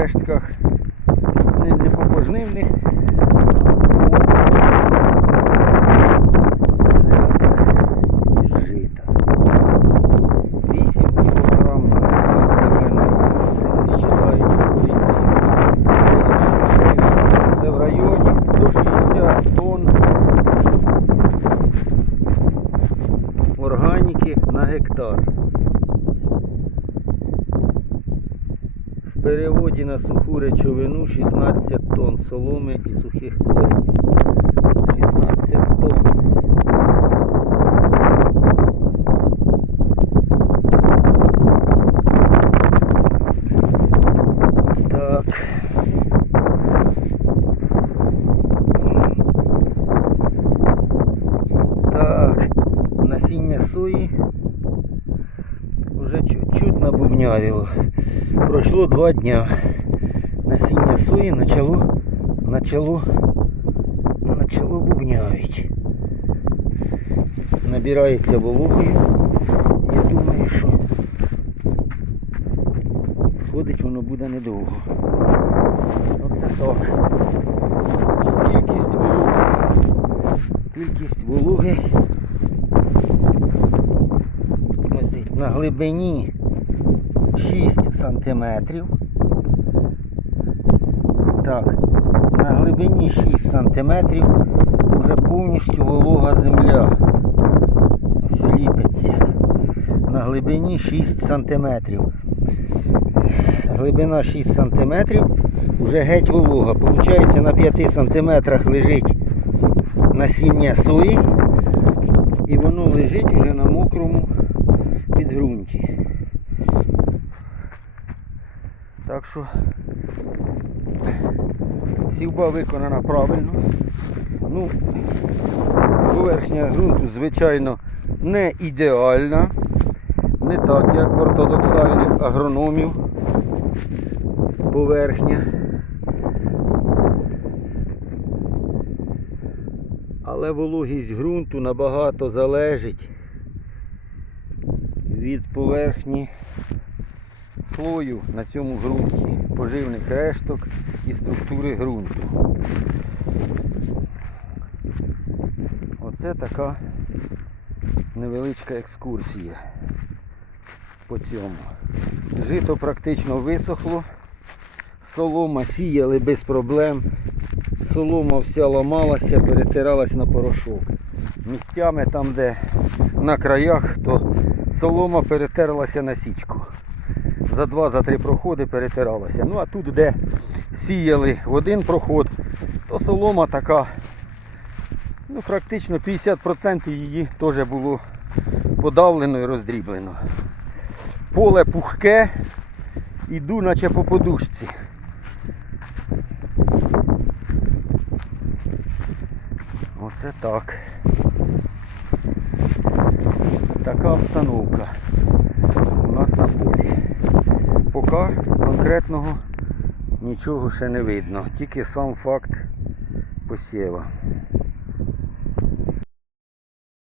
рештках. Не, не по пожнивних. Жита. 8 кілограм на гектар зеленої маси, не считаючи корінців. Це в районі 160 тонн органіки на гектар. Переводі на суху речовину 16 тонн соломи і сухих коренів. 16 тонн. Так. Так, насіння сої вже чуть-чуть набубнявіло. Пройшло два дня. Насіння сої почало, почало, почало бубнявить. Набирається вологою. Я думаю, що сходить воно буде недовго. Оце так. Кількість вологи. Кількість вологи. На глибині 6 сантиметрів. Так, на глибині 6 сантиметрів вже повністю волога земля. Ось ліпиться. На глибині 6 сантиметрів. Глибина 6 сантиметрів, вже геть волога. Получається на 5 сантиметрах лежить насіння сої і воно лежить вже на мокрому підґрунті. Так що сівба виконана правильно. Ну, поверхня ґрунту, звичайно, не ідеальна. Не так, як в ортодоксальних агрономів. Поверхня. Але вологість ґрунту набагато залежить від поверхні слою на цьому ґрунті, поживних решток і структури ґрунту. Оце така невеличка екскурсія по цьому. Жито практично висохло, солома сіяли без проблем, солома вся ламалася, перетиралась на порошок. Місцями там, де на краях, то солома перетерлася на січку. За два-за три проходи перетиралася. Ну а тут, де сіяли в один проход, то солома така, ну практично 50% її теж було подавлено і роздріблено. Поле пухке, іду наче по подушці. Оце так. Така обстановка у нас на полі. Поки конкретного нічого ще не видно, тільки сам факт посєва.